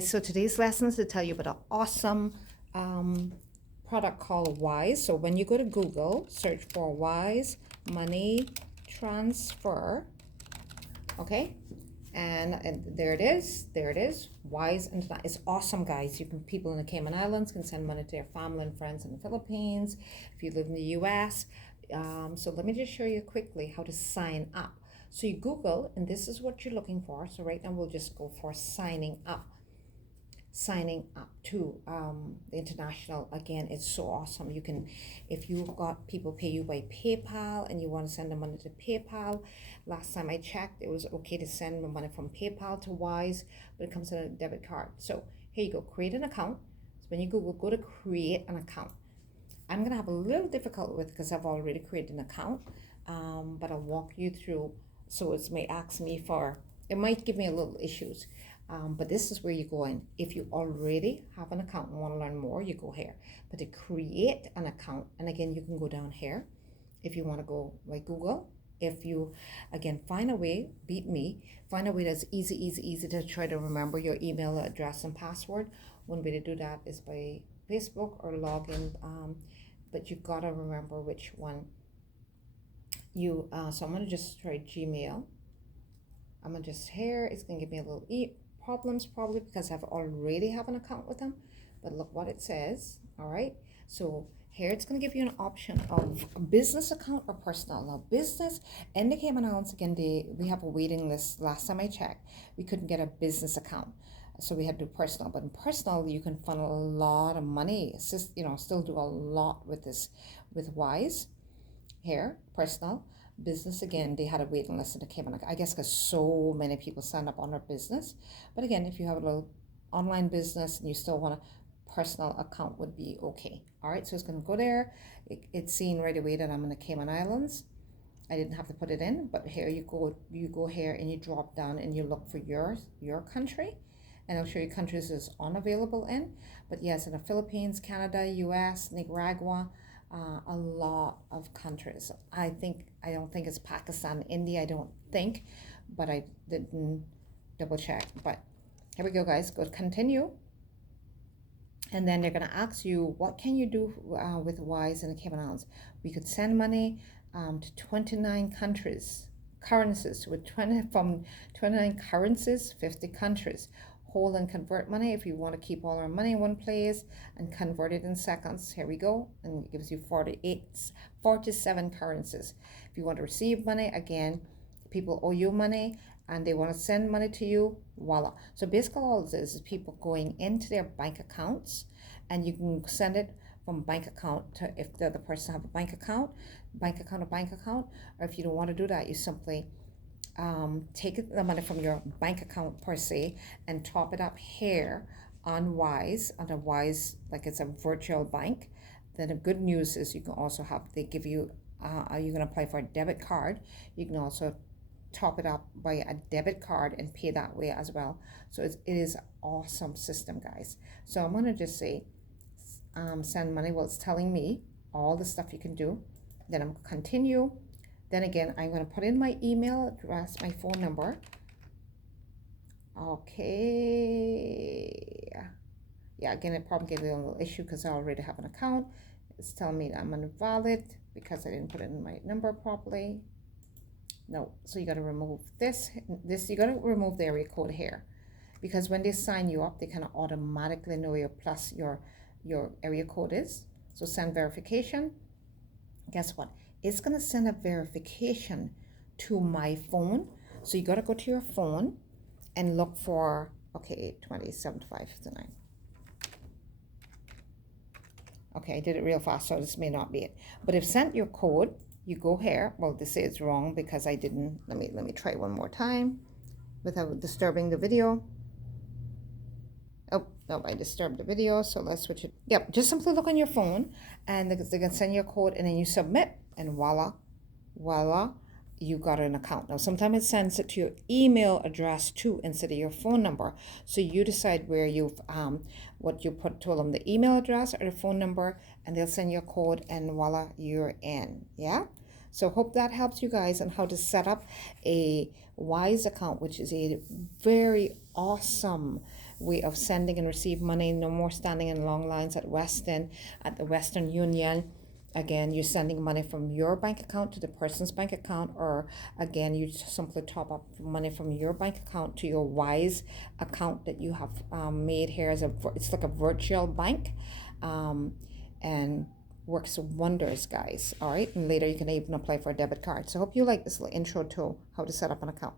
So today's lesson is to tell you about an awesome product called Wise. So when you go to Google, search for Wise Money Transfer, okay? And there it is. There it is. Wise Internet. It's awesome, guys. People in the Cayman Islands can send money to their family and friends in the Philippines. If you live in the U.S. So let me just show you quickly how to sign up. So you Google, and this is what you're looking for. So right now we'll just go for signing up to the international. Again, it's so awesome. You can, if you've got people pay you by PayPal and you want to send them money to PayPal, last time I checked it was okay to send money from PayPal to Wise, but it comes in a debit card. So here you go, create an account. So when you Google, go to create an account. I'm gonna have a little difficulty with because I've already created an account, but I'll walk you through. So it may ask me for, it might give me a little issues. But this is where you go in. If you already have an account and want to learn more, you go here. But to create an account, and again, you can go down here if you want to go like Google. If you, again, find a way, beat me, find a way that's easy to try to remember your email address and password. One way to do that is by Facebook or login, but you've got to remember which one you, so I'm going to just try Gmail. I'm going to just here, it's going to give me a little problems probably because I've already have an account with them, but look what it says. All right, so here it's going to give you an option of a business account or personal. Now business in the Cayman Islands, again, we have a waiting list. Last time I checked, we couldn't get a business account, so we had to do personal. But in personal, you can funnel a lot of money, still do a lot with this with Wise. Here, personal. Business, again, they had a waiting list in the Cayman, I guess because so many people signed up on their business. But again, if you have a little online business and you still want a personal account, would be okay. All right, so it's going to go there. It's seen right away that I'm in the Cayman Islands. I didn't have to put it in, but here you go here and you drop down and you look for your country, and I'll show you countries is unavailable in. But yes, in the Philippines, Canada, US, Nicaragua, a lot of countries. I don't think it's Pakistan, India, I don't think, but I didn't double check. But here we go, guys. Go to continue, and then they're going to ask you, what can you do with Wise in the Cayman Islands? We could send money to 29 currencies from 29 currencies, 50 countries. Hold and convert money if you want to keep all our money in one place and convert it in seconds. Here we go, and it gives you 47 currencies. If you want to receive money, again, people owe you money and they want to send money to you, voila. So basically all this is people going into their bank accounts, and you can send it from bank account to, if the other person have a bank account, or if you don't want to do that, you simply take the money from your bank account per se and top it up here on Wise, like it's a virtual bank. Then the good news is you can also have, they give you, you can apply for a debit card. You can also top it up by a debit card and pay that way as well. So it is an awesome system, guys. So I'm going to just say send money. Well, it's telling me all the stuff you can do. Then I'm continue. Then again, I'm going to put in my email address, my phone number. Okay. Yeah, again, it probably gave me a little issue because I already have an account. It's telling me that I'm invalid because I didn't put in my number properly. No, so you got to remove this. You got to remove the area code here, because when they sign you up, they kind of automatically know your area code is. So send verification. Guess what? It's going to send a verification to my phone. So you got to go to your phone and look for, okay, 820-7559. Okay, I did it real fast, so this may not be it. But if sent your code, you go here. Well, they say it's wrong because I didn't. Let me try one more time without disturbing the video. Oh, no, I disturbed the video, so let's switch it. Yep, just simply look on your phone, and they're going to send you a code, and then you submit, and voila, you got an account. Now, sometimes it sends it to your email address too instead of your phone number. So you decide where you've, what you told them, the email address or the phone number, and they'll send you a code, and voila, you're in. Yeah? So hope that helps you guys on how to set up a Wise account, which is a very awesome way of sending and receive money. No more standing in long lines at the Western Union. Again, you're sending money from your bank account to the person's bank account, or again, you simply top up money from your bank account to your Wise account that you have made here it's like a virtual bank, and works wonders, guys. All right, and later you can even apply for a debit card. So I hope you like this little intro to how to set up an account.